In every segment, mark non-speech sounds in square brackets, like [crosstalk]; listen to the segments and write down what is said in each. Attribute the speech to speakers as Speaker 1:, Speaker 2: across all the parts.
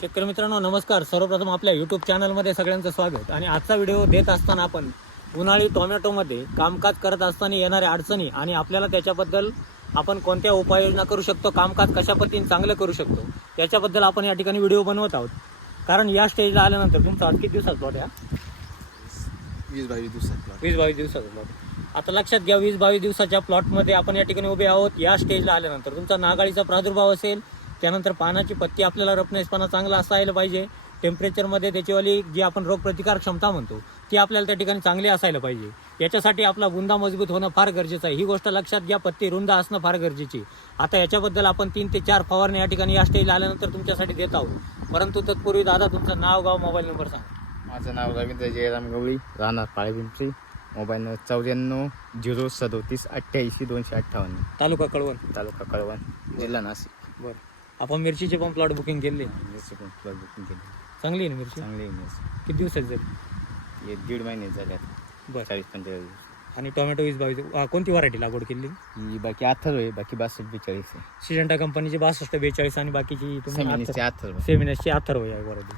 Speaker 1: शेतकरी मित्रांनो नमस्कार. सर्वप्रथम आपल्या यूट्यूब चॅनलमध्ये सगळ्यांचं स्वागत. आणि आजचा व्हिडिओ देत असताना आपण उन्हाळी टोमॅटोमध्ये कामकाज करत असताना येणाऱ्या अडचणी आणि आपल्याला त्याच्याबद्दल आपण कोणत्या उपाययोजना करू शकतो कामकाज कशा पद्धतीने चांगलं करू शकतो याच्याबद्दल आपण या ठिकाणी व्हिडिओ बनवत आहोत. कारण या स्टेजला आल्यानंतर तुमचा किती दिवसात प्लॉट या
Speaker 2: वीस बावीस दिवसात
Speaker 1: वीस बावीस दिवसाचा प्लॉट आता लक्षात घ्या वीस बावीस दिवसाच्या प्लॉटमध्ये आपण या ठिकाणी उभे आहोत. या स्टेजला आल्यानंतर तुमचा नागाळीचा प्रादुर्भाव असेल त्यानंतर पानाची पत्ती आपल्याला रपणेसपणा चांगला असायला पाहिजे. टेम्परेचरमध्ये त्याचीवाली जी आपण रोगप्रतिकार क्षमता म्हणतो ती आपल्याला त्या ठिकाणी चांगली असायला पाहिजे. याच्यासाठी आपला बुंदा मजबूत होणं फार गरजेचं आहे. ही गोष्ट लक्षात घ्या पत्ती रुंद असणं फार गरजेची. आता याच्याबद्दल आपण तीन ते चार फवारणी या ठिकाणी या स्टेजला आल्यानंतर तुमच्यासाठी देत आहोत. परंतु तत्पूर्वी दादा तुमचं नाव गाव मोबाईल नंबर सांगा.
Speaker 2: माझं नाव रवींद्र जयराम गवळी राहणार पाळपिंपरी मोबाईल नंबर चौऱ्याण्णव झिरो सदोतीस अठ्ठ्याऐंशी दोनशे अठ्ठावन्न.
Speaker 1: तालुका कळवण.
Speaker 2: तालुका कळवण जिल्हा नाशिक.
Speaker 1: बरं. आपण मिरचीचे पण प्लॉट बुकिंग केले.
Speaker 2: मिरची पण फ्लड बुकिंग केली.
Speaker 1: चांगली आहे ना मिरची?
Speaker 2: चांगली आहे मिरची.
Speaker 1: किती दिवसाची झाली?
Speaker 2: हे दीड महिने झाल्यात
Speaker 1: बरं.
Speaker 2: चाळीस पंचेचाळीस दिवस.
Speaker 1: आणि टोमॅटो वीस बावीस आ, कोणती व्हरायटी लागवड केली?
Speaker 2: ही बाकी अथर्व आहे बाकी बासष्ट बेचाळीस आहे.
Speaker 1: सिजंटा कंपनीची बासष्ट बेचाळीस आणि बाकीची
Speaker 2: सेमिनीसचे अथर्व
Speaker 1: सेमिनसची अथर्व या व्हरायटी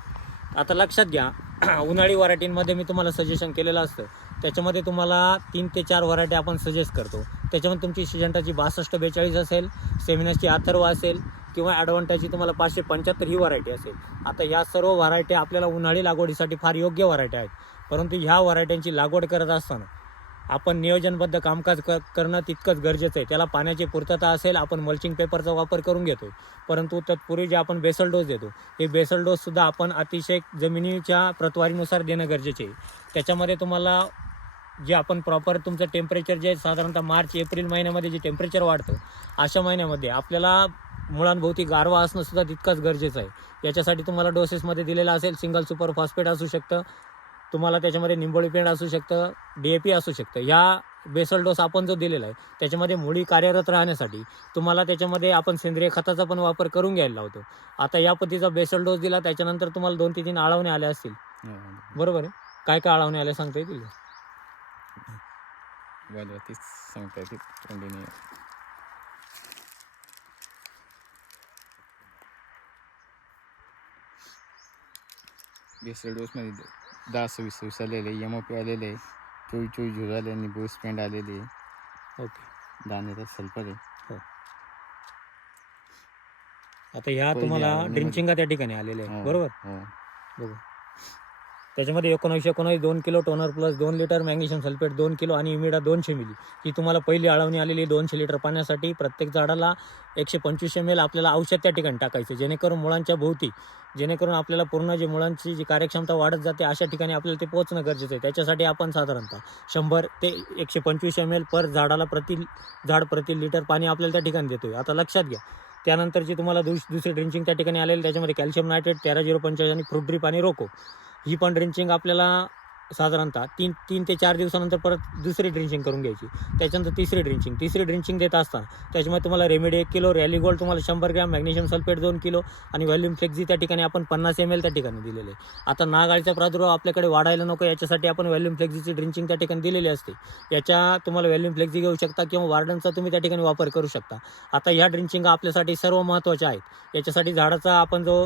Speaker 1: आता लक्षात घ्या [clears throat] उन्हाळी व्हरायटींमध्ये मी तुम्हाला सजेशन केलेलं असतं. त्याच्यामध्ये तुम्हाला तीन ते चार व्हरायटी आपण सजेस्ट करतो. त्याच्यामध्ये तुमची सिजंटाची बासष्ट बेचाळीस असेल सेमिनसची अथर्व असेल किंवा ॲडव्हान्टेजची तुम्हाला पाचशे पंच्याहत्तर ही व्हरायटी असेल. आता या सर्व व्हरायटी आपल्याला उन्हाळी लागवडीसाठी फार योग्य व्हरायटी आहेत. परंतु ह्या व्हरायट्यांची लागवड करत असताना आपण नियोजनबद्ध कामकाज क करणं तितकंच गरजेचं आहे. त्याला पाण्याची पूर्तता असेल आपण मल्चिंग पेपरचा वापर करून घेतो. परंतु तत्पूर्वी जे आपण बेसल डोस देतो. हे बेसल डोससुद्धा आपण अतिशय जमिनीच्या प्रतवारीनुसार देणं गरजेचे आहे. त्याच्यामध्ये तुम्हाला जे आपण प्रॉपर तुमचं टेम्परेचर जे साधारणतः मार्च एप्रिल महिन्यामध्ये जे टेम्परेचर वाढतं अशा महिन्यामध्ये आपल्याला मुळांभोवती गारवा असणं सुद्धा तितकंच गरजेचं आहे. याच्यासाठी तुम्हाला डोसेसमध्ये दिलेला असेल सिंगल सुपर फॉस्फेट असू शकतं तुम्हाला त्याच्यामध्ये निंबोळी पेंड असू शकतं डी ए पी असू शकतं. ह्या बेसल डोस आपण जो दिलेला आहे त्याच्यामध्ये मुळी कार्यरत राहण्यासाठी तुम्हाला त्याच्यामध्ये आपण सेंद्रिय खताचा पण वापर करून घ्यायला लावतो. आता या पद्धतीचा बेसल डोस दिला त्याच्यानंतर तुम्हाला दोन ते तीन आळवणे आल्या असतील. बरोबर आहे? काय काय आळवणे आल्या सांगता येतील
Speaker 2: सांगता येतील. बेसल डोसमध्ये दहा सव्वीस सव्वीस आलेले एम ओ पी आलेले चोवीस चोवीस झुर आले आणि बोस पेंड आलेले.
Speaker 1: ओके.
Speaker 2: दाण्याचा सल्फर आहे
Speaker 1: आता ह्या
Speaker 2: पहिली
Speaker 1: तुम्हाला
Speaker 2: आळवणी
Speaker 1: ड्रिंचिंग त्या ठिकाणी आलेले आहे
Speaker 2: हो,
Speaker 1: बरोबर?
Speaker 2: हो.
Speaker 1: बघू. त्याच्यामध्ये एकोणीसशे एकोणीस दोन किलो टोनर प्लस दोन लिटर मॅग्नेशियम सल्फेट दोन किलो आणि इमिडा दोनशे मिली. ही तुम्हाला पहिली आळवणी आलेली दोनशे लिटर पाण्यासाठी. प्रत्येक झाडाला एकशे पंचवीस एम एल आपल्याला औषध त्या ठिकाणी टाकायचं जेणेकरून मुळांच्या भोवती जेणेकरून आपल्याला पूर्ण जी मुळांची जी कार्यक्षमता वाढत जाते अशा ठिकाणी आपल्याला ते पोहोचणं गरजेचं आहे. त्याच्यासाठी आपण साधारणतः शंभर ते एकशे पंचवीस एम एल पर झाडाला प्रति झाड प्रति लिटर पाणी आपल्याला त्या ठिकाणी देतोय. आता लक्षात घ्या. त्यानंतर जी तुम्हाला दुस दुसरी ड्रिंचिंग त्या ठिकाणी आलेली त्याच्यामध्ये कॅल्शियम नायट्रेट तेरा झिरो पंचाळीस आणि फ्रूट ड्रीप आणि रोको. ही पण ड्रिंचिंग आपल्याला साधारणतः तीन तीन ते चार दिवसानंतर परत दुसरी ड्रिंचिंग करून घ्यायची. त्याच्यानंतर तिसरी ड्रिंचिंग तिसरी ड्रिंचिंग देत असताना त्याच्यामध्ये तुम्हाला रेमेडी एक किलो रॅली गोल्ड तुम्हाला शंभर ग्रॅम मॅग्नेशियम सल्फेट दोन किलो आणि व्हॅल्यूम फ्लेक्झी त्या ठिकाणी आपण पन्नास एम एल त्या ठिकाणी दिलेले. आहे आता नागाळीचा प्रादुर्भाव आपल्याकडे वाढायला नको याच्यासाठी आपण व्हॅल्यूम फ्लेक्झीची ड्रिंचिंग त्या ठिकाणी दिलेली असते. याच्या तुम्हाला व्हॅल्यूम फ्लेक्झी घेऊ शकता किंवा वार्डनचा तुम्ही त्या ठिकाणी वापर करू शकता. आता ह्या ड्रिंचिंग आपल्यासाठी सर्व महत्त्वाच्या आहेत. याच्यासाठी झाडाचा आपण जो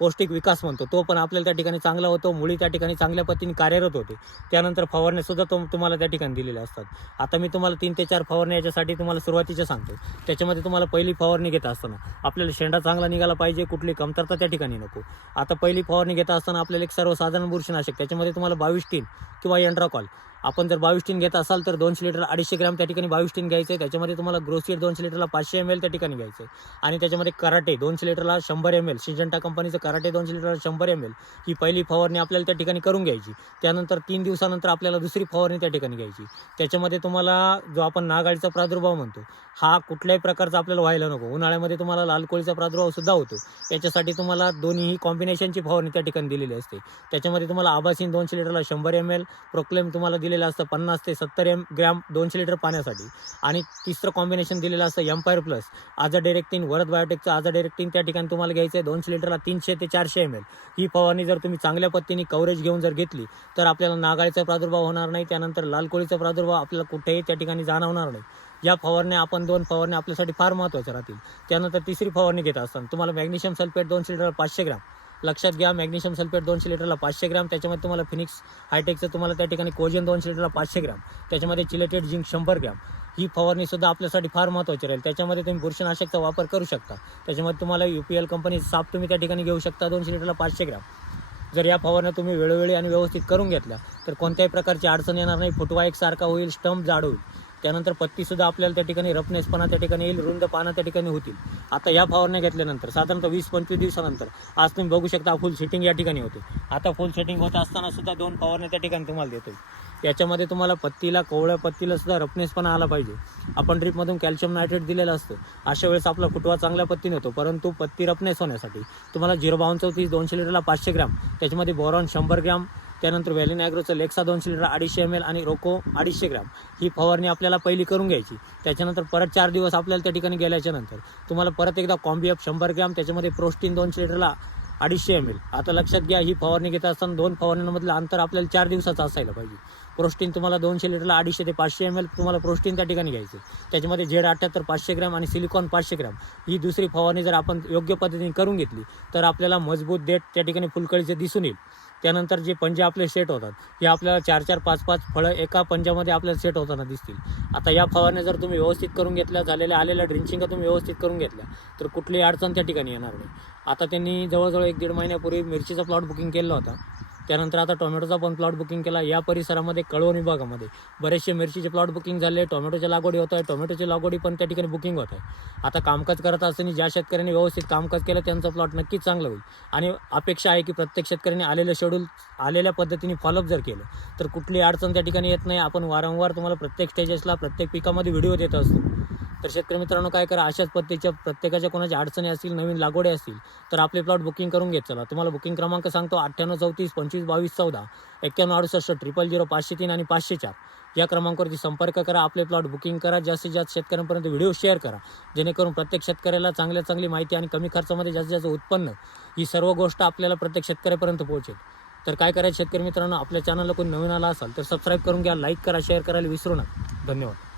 Speaker 1: पौष्टिक विकास म्हणतो. तो पण आपल्याला त्या ठिकाणी चांगला होतो. मुळी त्या ठिकाणी चांगल्या पद्धतीने कार्यरत होते. त्यानंतर फवारण्या सुद्धा तुम्हाला त्या ठिकाणी दिलेल्या असतात. आता मी तुम्हाला तीन ते चार फवारण्या याच्यासाठी तुम्हाला सुरुवातीच्या सांगतो. त्याच्यामध्ये तुम्हाला पहिली फवारणी घेत असताना आपल्याला शेंडा चांगला निघाला पाहिजे. कुठली कमतरता त्या ठिकाणी नको. आता पहिली फवारणी घेत असताना आपल्याला एक सर्वसाधारण बुरशीनाशक त्याच्यामध्ये तुम्हाला बावीस टीन किंवा एंड्राकॉल आपण जर बावीस टीन घेत असाल तर दोनशे लिटर अडीचशे ग्रॅम त्या ठिकाणी बावीस टीन घ्यायचं आहे त्याच्यामध्ये तुम्हाला ग्रोसिड दोनशे लिटरला पाचशे एम एल त्या ठिकाणी घ्यायचं आहे आणि त्याच्यामध्ये कराटे दोनशे लिटरला शंभर एम एल सिजंटा कंपनीचं कराटे दोनशे लिटरला शंभर एम एल ही पहिली फवारणी आपल्याला त्या ठिकाणी करून घ्यायची. त्यानंतर तीन दिवसानंतर आपल्याला दुसरी फवारणी त्या ठिकाणी घ्यायची. त्याच्यामध्ये तुम्हाला जो आपण नागाळीचा प्रादुर्भाव म्हणतो हा कुठल्याही प्रकारचा आपल्याला व्हायला नको. उन्हाळ्यामध्ये तुम्हाला लाल कोळीचा प्रादुर्भाव सुद्धा होतो. याच्यासाठी तुम्हाला दोन्ही कॉम्बिनेशनची फवारणी त्या ठिकाणी दिलेली असते. त्याच्यामध्ये तुम्हाला आबासीन दोनशे लिटरला शंभर एम एल प्रोक्लेम तुम्हाला दिलेलं असतं पन्नास ते सत्तर एम ग्रॅम दोनशे लिटर पाण्यासाठी. आणि तिसरं कॉम्बिनेशन दिलेलं असतं एम्पायर प्लस आजा डेरेक्टिन वरद बायोटेकचं आजा डेरेक्टिन त्या ठिकाणी तुम्हाला घ्यायचं आहे. दोनशे लिटरला तीनशे ते चारशे एम एल ही फवारणी जर तुम्ही चांगल्या पद्धतीने कव्हरेज घेऊन जर घेतली तर आपल्याला नागाळीचा प्रादुर्भाव होणार नाही. त्यानंतर लाल कोळीचा प्रादुर्भाव आपल्याला कुठेही त्या ठिकाणी जाणवणार नाही. या फवारण्या आपण दोन फवारण्या आपल्यासाठी फार महत्त्वाच्या राहतील. त्यानंतर तिसरी फवारणी घेत असताना तुम्हाला मॅग्नेशियम सल्फेट दोनशे लिटर पाचशे ग्राम. लक्षात घ्या मॅग्नेशियम सल्फेट दोनशे लिटरला पाचशे ग्रॅम त्याच्यामध्ये तुम्हाला फिनिक्स हायटेकचं तुम्हाला त्या ठिकाणी कोजन दोनशे लिटरला पाचशे ग्रॅम त्याच्यामध्ये चिलेटेड झिंक शंभर ग्रॅम. ही फवारणीसुद्धा आपल्यासाठी फार महत्त्वाची राहील. त्याच्यामध्ये तुम्ही बुरशीनाशकचा वापर करू शकता. त्याच्यामध्ये तुम्हाला यू पी एल कंपनी साप तुम्ही त्या ठिकाणी घेऊ शकता दोनशे लिटरला पाचशे ग्रॅम. जर या फवारण्या तुम्ही वेळोवेळी आणि व्यवस्थित करून घेतल्या तर कोणत्याही प्रकारची अडचण येणार नाही. फुटवा एकसारखा होईल स्टंप जाड होईल. त्यानंतर पत्तीसुद्धा आपल्याला त्या ठिकाणी रफनेसपणा त्या ठिकाणी येईल रुंद पानं त्या ठिकाणी होतील. आता या फवारण्या घेतल्यानंतर साधारणतः वीस पंचवीस दिवसानंतर आज तुम्ही बघू शकता फुल सेटिंग या ठिकाणी होते. आता फुल सेटिंग होत असताना सुद्धा दोन फवारण्या त्या ठिकाणी तुम्हाला देतो याच्यामध्ये तुम्हाला पत्तीला कोवळ्या पत्तीला सुद्धा रफनेसपणा आला पाहिजे. आपण ड्रीपमधून कॅल्शियम नायट्रेट दिलेलं असतं. अशा वेळेस आपला फुटवा चांगल्या पत्तीने होतो परंतु पत्ती रफनेस होण्यासाठी तुम्हाला झिरो बावन्न चौतीस दोनशे लिटरला पाचशे ग्रॅम त्याच्यामध्ये बोरॉन शंभर ग्रॅम त्यानंतर व्हॅलिन ॲग्रोचं लेक्सा दोन लिटर अडीचशे एम एल आणि रोको अडीचशे ग्रॅम ही फवारणी आपल्याला पहिली करून घ्यायची. त्याच्यानंतर परत चार दिवस आपल्याला त्या ठिकाणी गेल्याच्यानंतर तुम्हाला परत एकदा कॉम्बिएफ शंभर ग्रॅम त्याच्यामध्ये प्रोस्टीन दोनशे लिटरला अडीचशे एम एल आता लक्षात घ्या ही फवारणी घेत असताना दोन फवारणीमधलं अंतर आपल्याला चार दिवसाचं असायला पाहिजे. प्रोस्टीन तुम्हाला दोनशे लिटरला अडीचशे ते पाचशे एम एल तुम्हाला प्रोस्टीन त्या ठिकाणी घ्यायचं. त्याच्यामध्ये झेड अठ्ठ्याहत्तर पाचशे ग्रॅम आणि सिलिकॉन पाचशे ग्रॅम. ही दुसरी फवारणी जर आपण योग्य पद्धतीने करून घेतली तर आपल्याला मजबूत देठ त्या ठिकाणी फुलकळीचे दिसून येईल. त्यानंतर जे पंजे आपले सेट होतात हे आपल्याला चार चार पाच पाच फळं एका पंजामध्ये आपल्याला सेट होताना दिसतील. आता या फवारण्या जर तुम्ही व्यवस्थित करून घेतल्या झालेल्या आलेल्या ड्रिंचिंग तुम्ही व्यवस्थित करून घेतल्या तर कुठलीही अडचण त्या ठिकाणी येणार नाही. आता त्यांनी जवळजवळ एक दीड महिन्यापूर्वी मिरचीचा प्लॉट बुकिंग केला होता. त्यानंतर आता टोमॅटोचा पण प्लॉट बुकिंग केला. या परिसरामध्ये कळवण विभागामध्ये बरेचसे मिरचीचे प्लॉट बुकिंग झाले. टोमॅटोच्या लागवडी होत आहे. टोमॅटोची लागवडी पण त्या ठिकाणी बुकिंग होत आहे. आता कामकाज करत असताना ज्या शेतकऱ्यांनी व्यवस्थित कामकाज केलं त्यांचं प्लॉट नक्कीच चांगलं होईल. आणि अपेक्षा आहे की प्रत्येक शेतकऱ्यांनी आलेलं शेड्यूल आलेल्या पद्धतीने फॉलोअप जर केलं तर कुठली अडचण त्या ठिकाणी येत नाही. आपण वारंवार तुम्हाला प्रत्येक स्टेजेसला प्रत्येक पिकामध्ये व्हिडिओ देत असतो. तर शेतकरी मित्रांनो काय करा अशाच पद्धतीच्या प्रत्येकाच्या कोणाच्या अडचणी असतील नवीन लागवडी असतील तर आपले प्लॉट बुकिंग करून घेत चला. तुम्हाला बुकिंग क्रमांक सांगतो अठ्ठ्याण्णव चौतीस पंचवीस बावीस चौदा एक्क्याण्णव अडुसष्ट ट्रिपल झिरो पाचशे तीन आणि पाचशे चार. या क्रमांकावरती संपर्क करा आपले प्लॉट बुकिंग करा जास्तीत जास्त शेतकऱ्यांपर्यंत व्हिडिओ शेअर करा. जेणेकरून प्रत्येक शेतकऱ्याला चांगल्या चांगली माहिती आणि कमी खर्चामध्ये जास्तीत जास्त उत्पन्न ही सर्व गोष्ट आपल्याला प्रत्येक शेतकऱ्यापर्यंत पोहोचेल. तर काय करायचं शेतकरी मित्रांनो आपल्या चॅनलला कोणी नवीन आला असाल तर सबस्क्राईब करून घ्या लाईक करा शेअर करायला विसरू नका. धन्यवाद.